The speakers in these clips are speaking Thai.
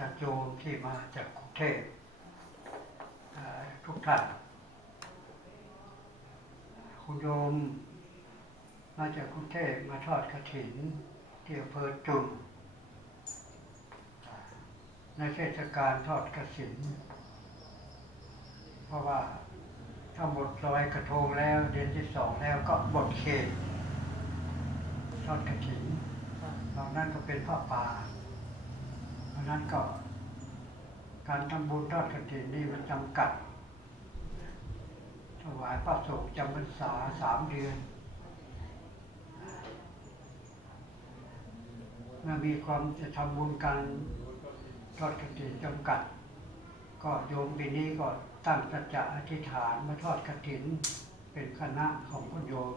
ญาติโยมที่มาจากกรุงเทพทุกท่าน คุณโยมมาจากกรุงเทพมาทอดกระถินที่อำเภอจุนในเทศกาลทอดกระถิน เพราะว่าถ้าหมดลอยกระทงแล้วเดือนที่สองแล้วก็หมดเขตทอดกระถินตอนนั้นก็เป็นพระป่า ราะนั้นก็ การทำบุญทอดกระถินนี่มันจำกัด ถวายพระสงฆ์จำพรรษาสามเดือน เมื่อมีความจะทำบุญกันทอดกระถินจำกัด ก็โยมปีนี้ก็ตั้งสัจจะอธิษฐานมาทอดกระถินเป็นคณะของคุณโยม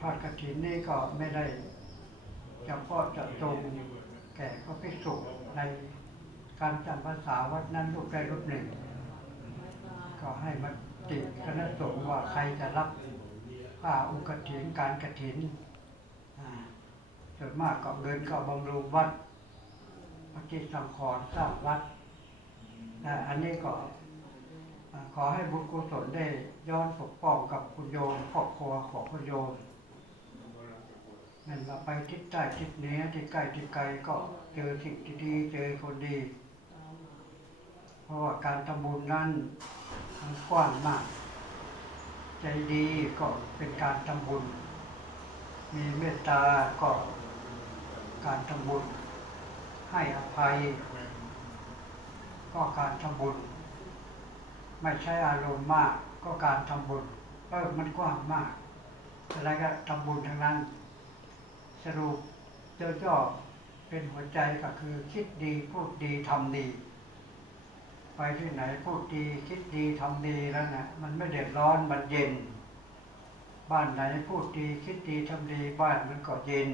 ทอดกระถินนี่ก็ไม่ได้ เฉพาะเจะจงแก่พระภิกษุในการจำภาษาวัดนั้นรูปใดรูปหนึ่ง ก็ให้มาติดคณะสงฆ์ว่าใครจะรับผ้าอุกถินการกถินอ่าส่วนมากก็เงินก็บำรุงวัดปฏิสังขรณ์สร้างวัดนะอันนี้ก็ขอให้บุญกุศลได้ย้อนปกป้องกับคุณโยมครอบครัวของคุณโยม นั่นเราไปทิศใต้ทิศเหนือทิศใกล้ทิศไกลก็เจอสิ่งที่ดีเจอคนดี เพราะว่าการทำบุญนั้นมันกว้างมาก ใจดีก็เป็นการทำบุญ มีเมตตาก็การทำบุญ ให้อภัย ก็การทำบุญ ไม่ใช่อารมณ์มากก็การทำบุญเออมันกว้างมากอะไรก็ทำบุญทั้งนั้น สรุปย่อๆเป็นหัวใจก็คือคิดดีพูดดีทำดี ไปที่ไหนพูดดีคิดดีทำดีแล้วนะมันไม่เดือดร้อนมันเย็น บ้านไหนพูดดีคิดดีทำดีบ้านมันก็เย็น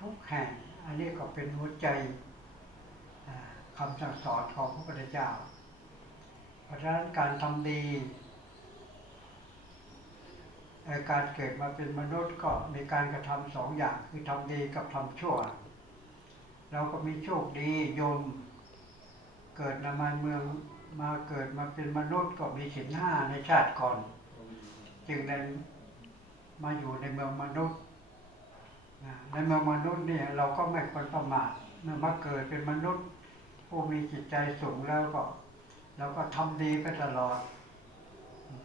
ทุกแห่งอันนี้ก็เป็นหัวใจคำสั่งสอนของพระพุทธเจ้า เพราะฉะนั้นการทำดี การเกิดมาเป็นมนุษย์ก็มีการกระทำสองอย่างคือทำดีกับทำชั่ว เราก็มีโชคดีโยม เกิดมาเมืองมาเกิดมาเป็นมนุษย์ก็มีศีลห้าในชาติก่อน จึงได้มาอยู่ในเมืองมนุษย์ในเมืองมนุษย์เนี่ยเราก็ไม่ควรประมาทเมื่อมาเกิดเป็นมนุษย์ ผู้มีจิตใจสูงแล้วก็เราก็ทำดีไปตลอด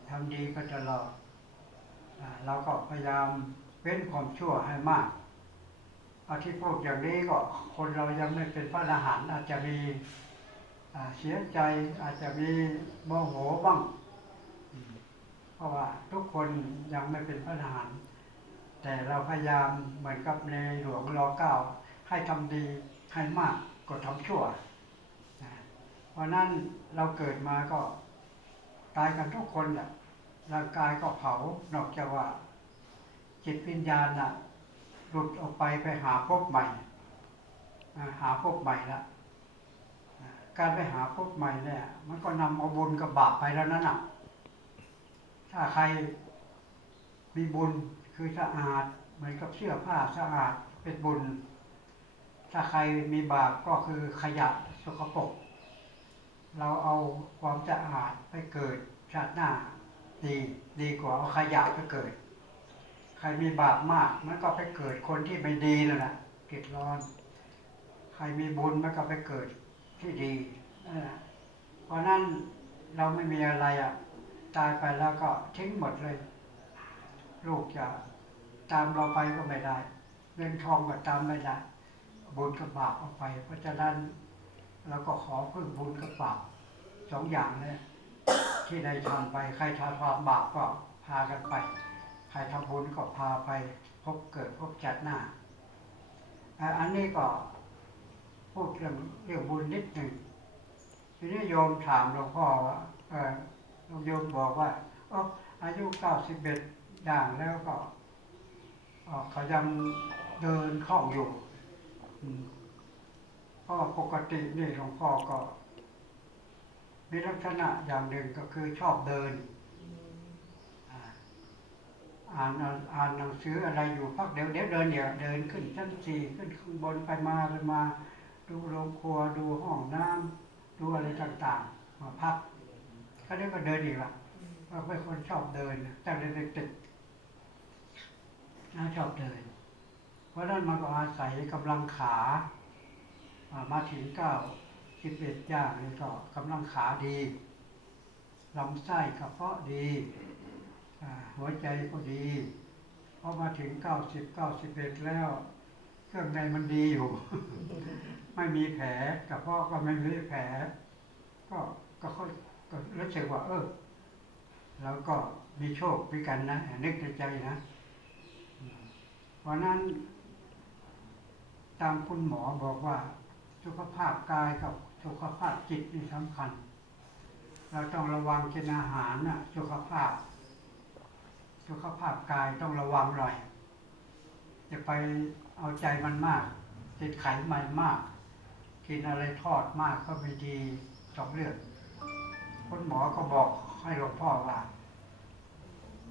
ทำดีไปตลอด เราก็พยายามเว้นความชั่วให้มากเอาที่พูดอย่างนี้ก็คนเรายังไม่เป็นพระอรหันต์อาจจะมีเสียใจอาจจะมีโมโหบ้าง เพราะว่าทุกคนยังไม่เป็นพระทหารแต่เราพยายามเหมือนกับในหลวงรอเก้าให้ทำดีให้มากก็ทำชั่วเพราะนั้นเราเกิดมาก็ตายกันทุกคนแหละ ร่างกายก็เผานอกจากว่า จิตวิญญาณน่ะหลุดออกไปไปหาภพใหม่หาภพใหม่ละการไปหาพบใหม่เนี่ยมันก็นำเอาบุญกับบาปไปแล้วนั่นน่ะ ถ้าใครมีบุญคือสะอาดเหมือนกับเสื้อผ้าสะอาดเป็นบุญ ถ้าใครมีบาปก็คือขยะสกปรกเราเอาความสะอาดไปเกิดชาติหน้า ดีดีกว่าเอาขยะไปเกิด ใครมีบาปมากมันก็ไปเกิดคนที่ไม่ดีนั่นแหละเกิดร้อน ใครมีบุญมันก็ไปเกิดที่ดีนั่นแหละเพราะนั้นเราไม่มีอะไรอะตายไปแล้วก็ทิ้งหมดเลย ลูกจะตามเราไปก็ไม่ได้เงินทองก็ตามไม่ได้บุญกับบาปออกไป เพราะฉะนั้นเราก็ขอพึ่งบุญกับบาปสองอย่างเลย ที่ได้ทำไป ใครทำความบาปก็พากันไป ใครทำบุญก็พาไปพบเกิดพบจัดหน้า อันนี้ก็พูดเรื่องเรื่องบุญนิดหนึ่งทีนี้โยมถามหลวงพ่อว่าเออโยมบอกว่าอ๋ออายุเก้าสิบเอ็ดด่างแล้วก็เขายังเดินคล่องอยู่อืมเพราะปกตินี่หลวงพ่อก็ มีลักษณะอย่างหนึ่งก็คือชอบเดิน อ่านอ่านหนังสืออะไรอยู่พักเดี๋ยวเดี๋ยวเดินเดี๋ยวเดินขึ้นชั้นสี่ขึ้นข้างบนไปมาไปมา ดูโรงครัวดูห้องน้ำดูอะไรต่างๆ มาพักก็เดี๋ยวก็เดินอีกละเราเป็นคนชอบเดินแต่เด็กๆน่าชอบเดิน เพราะนั้นมันก็อาศัยกำลังขาอ่ามาถึงเก้า สิบเอ็ดอย่างนี่ก็กำลังขาดีลำไส้กระเพาะดี หัวใจก็ดีพอมาถึงเก้าสิบเก้าสิบเอ็ดแล้ว เครื่องในมันดีอยู่ ไม่มีแผลกระเพาะก็ไม่มีแผล ก็ก็ค่อยก็รู้สึกว่า เออเราก็มีโชคด้วยกันนะนึกในใจนะเพราะนั้น ตามคุณหมอบอกว่า สุขภาพกายกับ สุขภาพจิตนี่สำคัญ เราต้องระวังกินอาหารนะสุขภาพ สุขภาพกายต้องระวังหน่อยจะไปเอาใจมันมากติดไขมันมาก กินอะไรทอดมากก็ไม่ดีสองเรื่องคุณหมอก็บอกให้หลวงพ่อว่า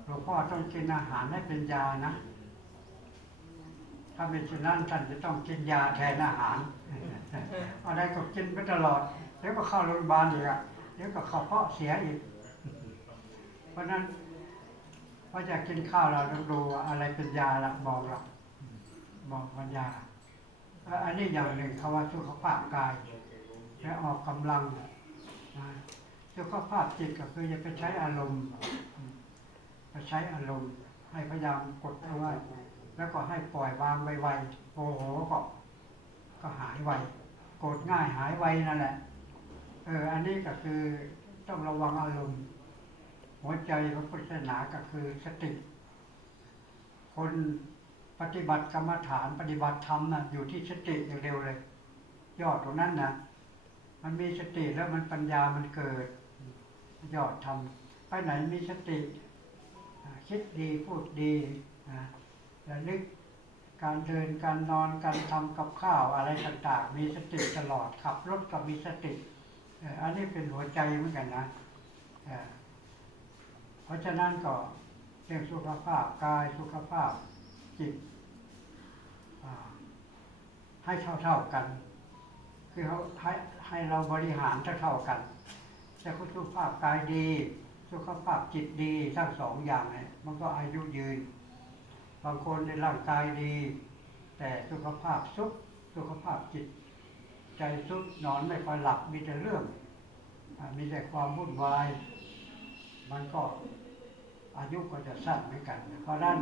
หลวงพ่อต้องกินอาหารให้เป็นยานะ ถ้าเป็นเช่นนั้นท่านจะต้องกินยาแทนอาหารอะไรก็กินไปตลอดเดี๋ยวก็เข้าโรงพยาบาลอีกอะเดี๋ยวก็เข้าเพาะเสียอีก เพราะนั้นพอจะกินข้าวเราต้องดูว่าอะไรเป็นยาละบอกละบอกว่ายาแล้วอันนี้อย่างหนึ่งเขาว่าสุขภาพกายและออกกำลังนะสุขภาพจิตก็คือจะไปใช้อารมณ์ไปใช้อารมณ์ให้พยายามกดเอาไว้ แล้วก็ให้ปล่อยวางไวๆโอ้โหก็ก็หายไวโกรธง่ายหายไวนั่นแหละเอออันนี้ก็คือต้องระวังอารมณ์ หัวใจพระพุทธศาสนาก็คือสติ คนปฏิบัติกรรมฐานปฏิบัติธรรมนะอยู่ที่สติอย่างเดียวเลย ยอดตรงนั้นนะมันมีสติแล้วมันปัญญามันเกิด ยอดทำไปไหนมีสติ คิดดีพูดดีนะ ระลึกการเดินการนอนการทำกับข้าวอะไรต่างๆ มีสติตลอดขับรถก็มีสติอันนี้เป็นหัวใจเหมือนกันนะเพราะฉะนั้นก็เรื่องสุขภาพกายสุขภาพจิตให้เท่าๆกัน คือเขาให้ให้เราบริหารเท่าๆกันแต่สุขภาพกายดี สุขภาพจิตดีทั้งสองอย่างเนี่ยมันก็อายุยืน บางคนในร่างกายดี แต่สุขภาพสุดสุขภาพจิต ใจสุดนอนไม่ค่อยหลับมีแต่เรื่อง มีแต่ความวุ่นวาย มันก็อายุก็จะสั้นเหมือนกัน เพราะฉะนั้น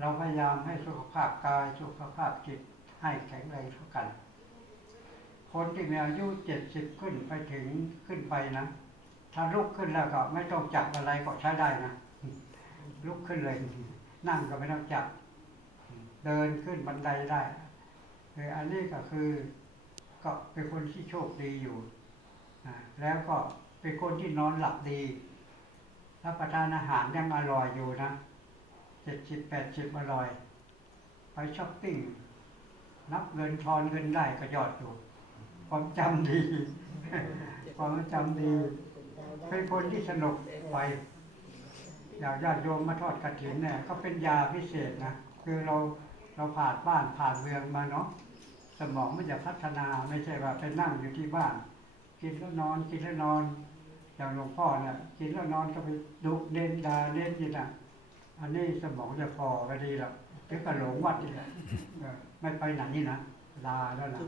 เราพยายามให้สุขภาพกายสุขภาพจิตให้แข็งแรงเท่ากัน คนที่มีอายุเจ็ดสิบขึ้นไปถึงขึ้นไปนะถ้าลุกขึ้นแล้วก็ไม่ต้องจับอะไรก็ใช้ได้นะลุกขึ้นเลย นั่งก็ไม่ต้องจับ เดินขึ้นบันไดได้เอออันนี้ก็คือ ก็เป็นคนที่โชคดีอยู่นะแล้วก็เป็นคนที่นอนหลับดีรับประทานอาหารยังอร่อยอยู่นะเจ็ดสิบแปดสิบอร่อย ไปช้อปปิ้งนับเงินทอนเงินได้ก็ยอดอยู่ความจำดี ความจำดี เป็นคนที่สนุกไป อยากญาติโยมมาทอดกระถินเนี่ยก็เป็นยาพิเศษนะคือเราเราผ่านบ้านผ่านเมืองมาเนาะสมองมันจะพัฒนาไม่ใช่ว่าไปนั่งอยู่ที่บ้าน กินแล้วนอนกินแล้วนอน อย่างหลวงพ่อเนี่ยกินแล้วนอนก็ไปดุเด่นดาเล่นอยู่ะ อันนี้สมองจะพอก็ดีแล้วถึงกับหลงวัดอีกแหล้วเออไม่ไปไหนนี่นะลาแล้วนะ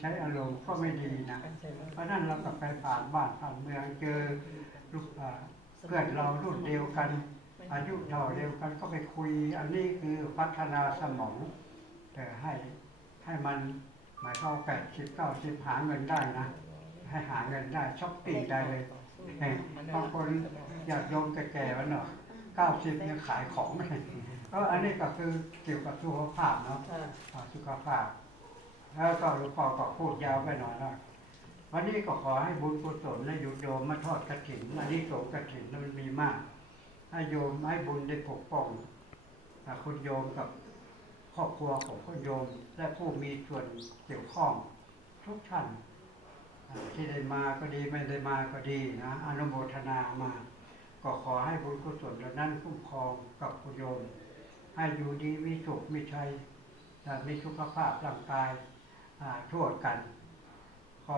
ใช้อารมณ์ก็ไม่ดีนะ เพราะนั้นเราก็ไปผ่านบ้านผ่านเมืองเจอลูกอ่า เพื่อนเรารุ่นเดียวกัน อายุเท่าเดียวกันก็ไปคุย อันนี้คือพัฒนาสมองแต่ให้ให้มันหมายความแปดสิบเก้าสิบหาเงินได้นะ ให้หาเงินได้ช้อปปิ้งได้เลยเห็นบางคนอยากโยมแก่ๆวันเนาะเก้าสิบยังขายของไม่ก็อันนี้ก็คือเกี่ยวกับสุขภาพเนาะอ่าสุขภาพ แล้วก็หลวงพ่อก็พูดยาวไปหน่อยนะ วันนี้ก็ขอให้บุญกุศลและโยมโยมมาทอดกระถิ่นอันนี้สงส์กระถิ่นนั้นมันมีมาก ให้โยมให้บุญได้ปกป้องคุณโยมกับครอบครัวของคุณโยม และผู้มีส่วนเกี่ยวข้องทุกท่านที่ได้มาก็ดีไม่ได้มาก็ดีนะอนุโมทนามา ก็ขอให้บุญกุศลเหล่านั้นคุ้มครองกับคุณโยม ให้อยู่ดีมีสุขมีชัยมีสุขภาพร่างกายทั่วกัน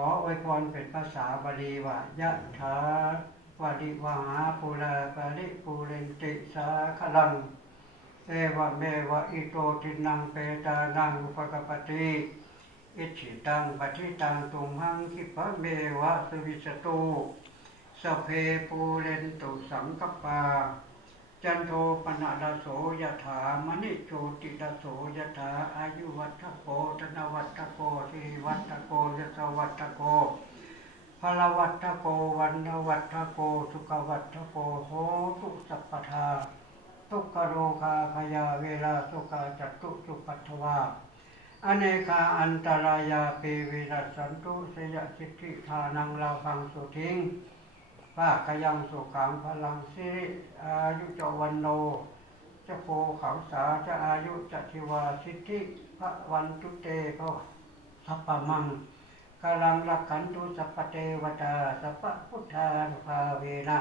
ออวยพรเป็นภาษาบาลีว่ายะถาวาริวหาปุราปาริปุเรนติสาคลังเอวะเมวะอิโตทินังเปตานังอุปกปปติอิจิตังปฏิตังตุมหังคิปะเมวะสวิสตุสเพปูเรนตุสังกปา จันโทปนะดาโสยถามณิโชติดาโสยถาอายุวัฏโกธนวัฏโกสิวัฏโกยสวัฏโกพลวัฏโกวันวัฏโกสุขวัฏโกโหตุสัพพทาทุกขโรคาพยาเวลาสุขาจัตุสุปัทวาอเนกาอันตรายาเปวิรัสสันตุสยสิทธิทานังลาพังสุทิง ภาคยังสุขังพลังสิริอายุจวันโนจะโพขังสาจะอายุจะทิวาสิทธิพระวันตุเตพระสัพพมังกาลังรักขันตุสัพเทวตาสัพพุทธานุภาเวนะ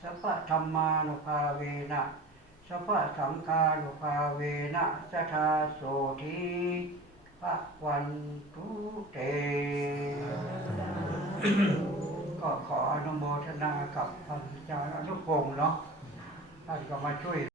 สัพพธรรมานุภาเวนะสัพพะสังฆานุภาเวนะสทาโสธีพระวันตุเต ก็ขออนุโมทนากับพระอาจารย์อนุพงศ์เนาะท่านก็มาช่วย